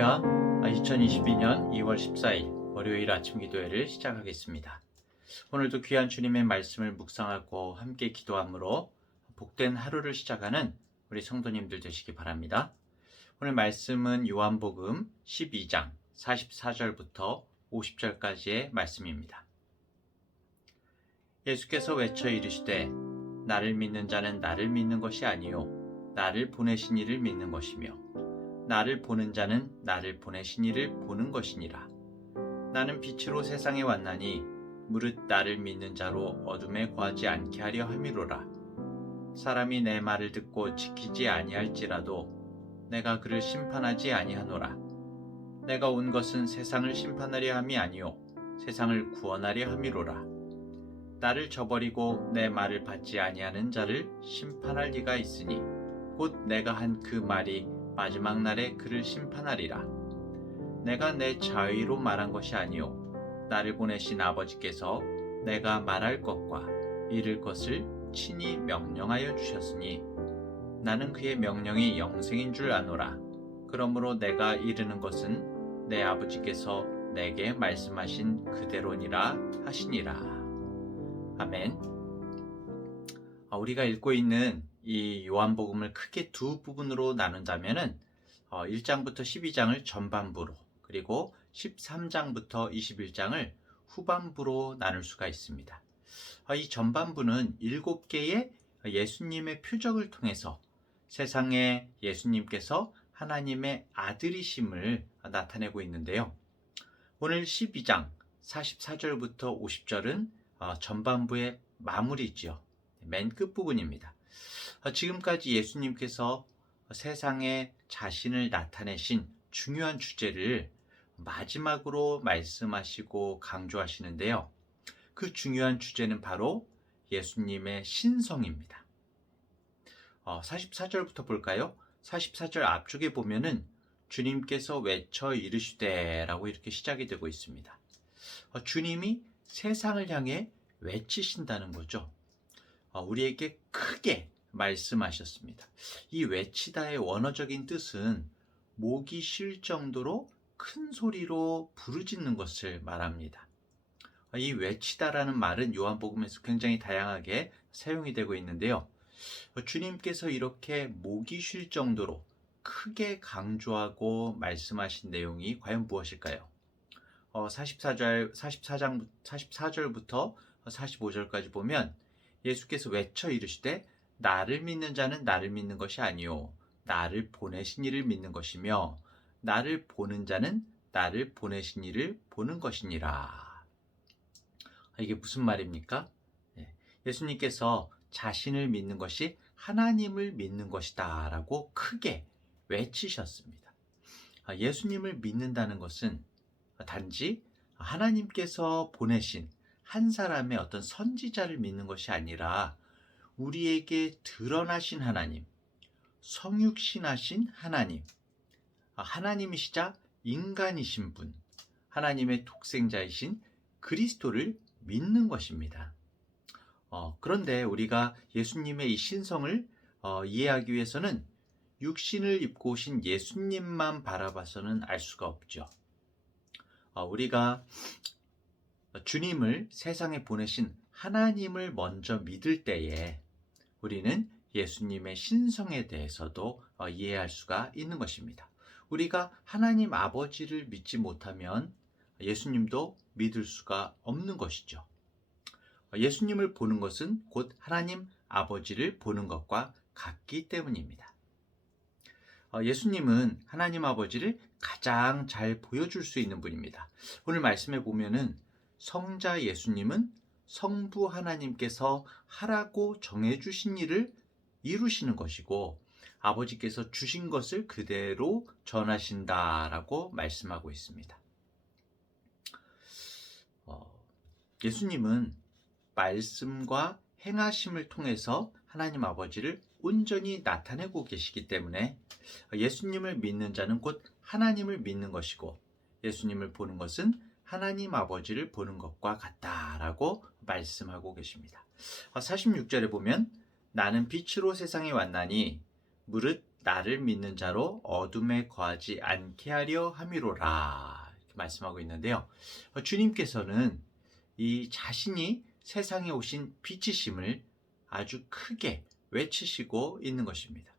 할렐루야. 2022년 2월 14일 월요일 아침 기도회를 시작하겠습니다. 오늘도 귀한 주님의 말씀을 묵상하고 함께 기도함으로 복된 하루를 시작하는 우리 성도님들 되시기 바랍니다. 오늘 말씀은 요한복음 12장 44절부터 50절까지의 말씀입니다. 예수께서 외쳐 이르시되 나를 믿는 자는 나를 믿는 것이 아니요 나를 보내신 이를 믿는 것이며 나를 보는 자는 나를 보내신 이를 보는 것이니라. 나는 빛으로 세상에 왔나니 무릇 나를 믿는 자로 어둠에 거하지 않게 하려 함이로라. 사람이 내 말을 듣고 지키지 아니할지라도 내가 그를 심판하지 아니하노라. 내가 온 것은 세상을 심판하려 함이 아니요 세상을 구원하려 함이로라. 나를 저버리고 내 말을 받지 아니하는 자를 심판할 리가 있으니 곧 내가 한 그 말이 마지막 날에 그를 심판하리라. 내가 내 자의로 말한 것이 아니요 나를 보내신 아버지께서 내가 말할 것과 이를 것을 친히 명령하여 주셨으니 나는 그의 명령이 영생인 줄 아노라. 그러므로 내가 이르는 것은 내 아버지께서 내게 말씀하신 그대로니라 하시니라. 아멘. 우리가 읽고 있는 이 요한복음을 크게 두 부분으로 나눈다면은 1장부터 12장을 전반부로, 그리고 13장부터 21장을 후반부로 나눌 수가 있습니다. 이 전반부는 7개의 예수님의 표적을 통해서 세상에 예수님께서 하나님의 아들이심을 나타내고 있는데요. 오늘 12장 44절부터 50절은 전반부의 마무리지요. 맨 끝부분입니다. 지금까지 예수님께서 세상에 자신을 나타내신 중요한 주제를 마지막으로 말씀하시고 강조하시는데요. 그 중요한 주제는 바로 예수님의 신성입니다. 44절부터 볼까요? 44절 앞쪽에 보면은 주님께서 외쳐 이르시되 라고 이렇게 시작이 되고 있습니다. 주님이 세상을 향해 외치신다는 거죠. 우리에게 크게 말씀하셨습니다. 이 외치다의 원어적인 뜻은 목이 쉴 정도로 큰 소리로 부르짖는 것을 말합니다. 이 외치다라는 말은 요한복음에서 굉장히 다양하게 사용이 되고 있는데요. 주님께서 이렇게 목이 쉴 정도로 크게 강조하고 말씀하신 내용이 과연 무엇일까요? 44절부터 45절까지 보면 예수께서 외쳐 이르시되 나를 믿는 자는 나를 믿는 것이 아니요 나를 보내신 이를 믿는 것이며 나를 보는 자는 나를 보내신 이를 보는 것이니라. 이게 무슨 말입니까? 예수님께서 자신을 믿는 것이 하나님을 믿는 것이다 라고 크게 외치셨습니다. 예수님을 믿는다는 것은 단지 하나님께서 보내신 한 사람의 어떤 선지자를 믿는 것이 아니라 우리에게 드러나신 하나님, 성육신하신 하나님, 하나님이시자 인간이신 분, 하나님의 독생자이신 그리스도를 믿는 것입니다. 그런데 우리가 예수님의 이 신성을 이해하기 위해서는 육신을 입고 오신 예수님만 바라봐서는 알 수가 없죠. 우리가 주님을 세상에 보내신 하나님을 먼저 믿을 때에 우리는 예수님의 신성에 대해서도 이해할 수가 있는 것입니다. 우리가 하나님 아버지를 믿지 못하면 예수님도 믿을 수가 없는 것이죠. 예수님을 보는 것은 곧 하나님 아버지를 보는 것과 같기 때문입니다. 예수님은 하나님 아버지를 가장 잘 보여줄 수 있는 분입니다. 오늘 말씀에 보면은 성자 예수님은 성부 하나님께서 하라고 정해주신 일을 이루시는 것이고 아버지께서 주신 것을 그대로 전하신다라고 말씀하고 있습니다. 예수님은 말씀과 행하심을 통해서 하나님 아버지를 온전히 나타내고 계시기 때문에 예수님을 믿는 자는 곧 하나님을 믿는 것이고 예수님을 보는 것은 하나님 아버지를 보는 것과 같다라고 말씀하고 계십니다. 46절에 보면 나는 빛으로 세상에 왔나니 무릇 나를 믿는 자로 어둠에 거하지 않게 하려 함이로라. 이렇게 말씀하고 있는데요. 주님께서는 이 자신이 세상에 오신 빛이심을 아주 크게 외치시고 있는 것입니다.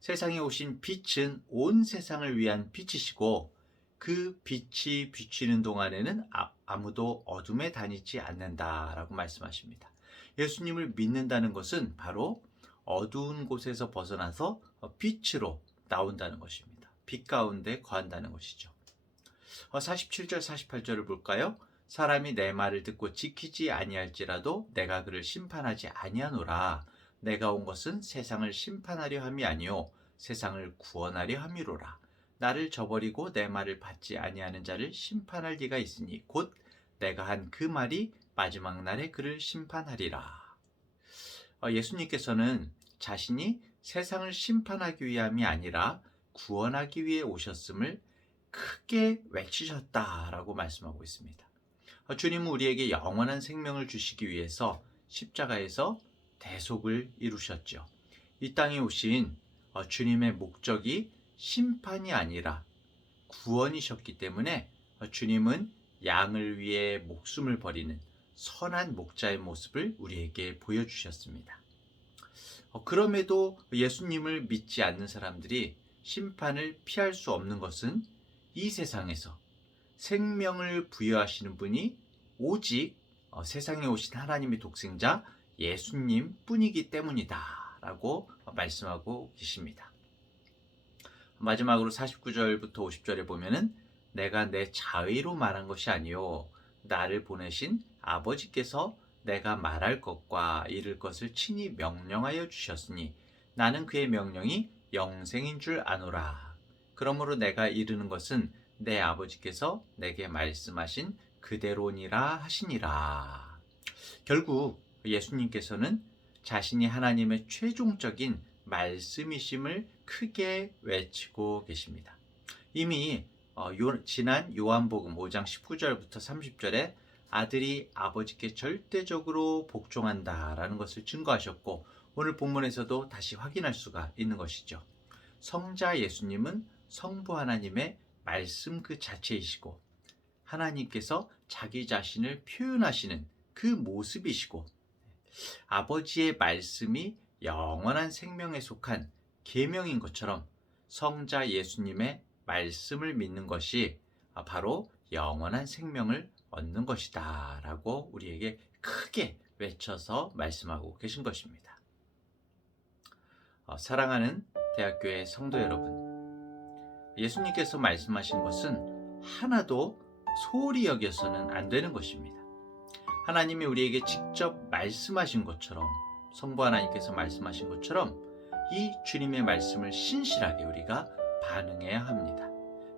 세상에 오신 빛은 온 세상을 위한 빛이시고 그 빛이 비치는 동안에는 아무도 어둠에 다니지 않는다라고 말씀하십니다. 예수님을 믿는다는 것은 바로 어두운 곳에서 벗어나서 빛으로 나온다는 것입니다. 빛 가운데 거한다는 것이죠. 47절 48절을 볼까요? 사람이 내 말을 듣고 지키지 아니할지라도 내가 그를 심판하지 아니하노라. 내가 온 것은 세상을 심판하려 함이 아니요 세상을 구원하려 함이로라. 나를 저버리고 내 말을 받지 아니하는 자를 심판할 리가 있으니 곧 내가 한 그 말이 마지막 날에 그를 심판하리라. 예수님께서는 자신이 세상을 심판하기 위함이 아니라 구원하기 위해 오셨음을 크게 외치셨다라고 말씀하고 있습니다. 주님은 우리에게 영원한 생명을 주시기 위해서 십자가에서 대속을 이루셨죠. 이 땅에 오신 주님의 목적이 심판이 아니라 구원이셨기 때문에 주님은 양을 위해 목숨을 버리는 선한 목자의 모습을 우리에게 보여주셨습니다. 그럼에도 예수님을 믿지 않는 사람들이 심판을 피할 수 없는 것은 이 세상에서 생명을 부여하시는 분이 오직 세상에 오신 하나님의 독생자 예수님 뿐이기 때문이다 라고 말씀하고 계십니다. 마지막으로 49절부터 50절에 보면은 내가 내 자의로 말한 것이 아니요 나를 보내신 아버지께서 내가 말할 것과 이를 것을 친히 명령하여 주셨으니 나는 그의 명령이 영생인 줄 아노라. 그러므로 내가 이르는 것은 내 아버지께서 내게 말씀하신 그대로니라 하시니라. 결국 예수님께서는 자신이 하나님의 최종적인 말씀이심을 크게 외치고 계십니다. 이미 지난 요한복음 5장 19절부터 30절에 아들이 아버지께 절대적으로 복종한다라는 것을 증거하셨고 오늘 본문에서도 다시 확인할 수가 있는 것이죠. 성자 예수님은 성부 하나님의 말씀 그 자체이시고 하나님께서 자기 자신을 표현하시는 그 모습이시고 아버지의 말씀이 영원한 생명에 속한 계명인 것처럼 성자 예수님의 말씀을 믿는 것이 바로 영원한 생명을 얻는 것이다 라고 우리에게 크게 외쳐서 말씀하고 계신 것입니다. 사랑하는 대학교의 성도 여러분, 예수님께서 말씀하신 것은 하나도 소홀히 여겨서는 안 되는 것입니다. 하나님이 우리에게 직접 말씀하신 것처럼 성부 하나님께서 말씀하신 것처럼 이 주님의 말씀을 신실하게 우리가 반응해야 합니다.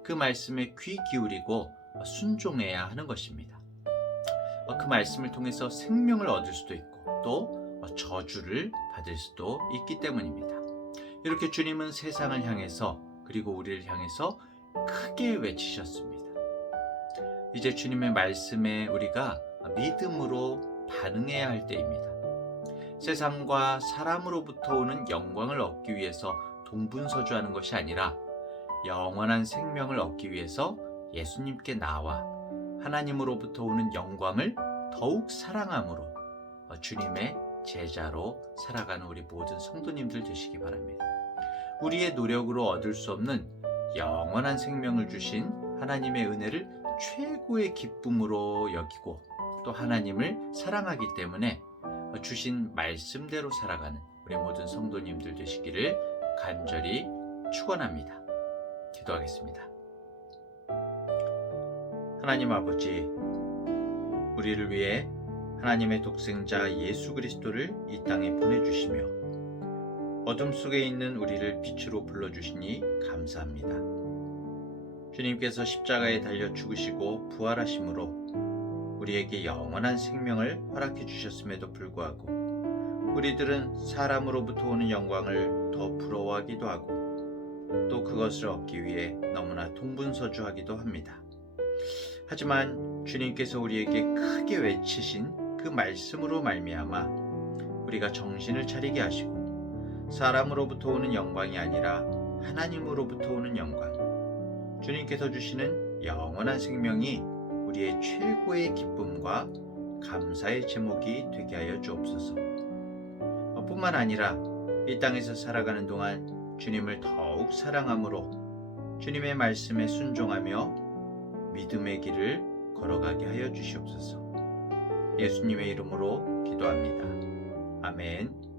그 말씀에 귀 기울이고 순종해야 하는 것입니다. 그 말씀을 통해서 생명을 얻을 수도 있고 또 저주를 받을 수도 있기 때문입니다. 이렇게 주님은 세상을 향해서 그리고 우리를 향해서 크게 외치셨습니다. 이제 주님의 말씀에 우리가 믿음으로 반응해야 할 때입니다. 세상과 사람으로부터 오는 영광을 얻기 위해서 동분서주하는 것이 아니라 영원한 생명을 얻기 위해서 예수님께 나와 하나님으로부터 오는 영광을 더욱 사랑함으로 주님의 제자로 살아가는 우리 모든 성도님들 되시기 바랍니다. 우리의 노력으로 얻을 수 없는 영원한 생명을 주신 하나님의 은혜를 최고의 기쁨으로 여기고 또 하나님을 사랑하기 때문에 주신 말씀대로 살아가는 우리 모든 성도님들 되시기를 간절히 축원합니다. 기도하겠습니다. 하나님 아버지, 우리를 위해 하나님의 독생자 예수 그리스도를 이 땅에 보내주시며 어둠 속에 있는 우리를 빛으로 불러주시니 감사합니다. 주님께서 십자가에 달려 죽으시고 부활하심으로 우리에게 영원한 생명을 허락해 주셨음에도 불구하고 우리들은 사람으로부터 오는 영광을 더 부러워하기도 하고 또 그것을 얻기 위해 너무나 동분서주하기도 합니다. 하지만 주님께서 우리에게 크게 외치신 그 말씀으로 말미암아 우리가 정신을 차리게 하시고 사람으로부터 오는 영광이 아니라 하나님으로부터 오는 영광, 주님께서 주시는 영원한 생명이 우리의 최고의 기쁨과 감사의 제목이 되게 하여 주옵소서. 뿐만 아니라 이 땅에서 살아가는 동안 주님을 더욱 사랑함으로 주님의 말씀에 순종하며 믿음의 길을 걸어가게 하여 주시옵소서. 예수님의 이름으로 기도합니다. 아멘.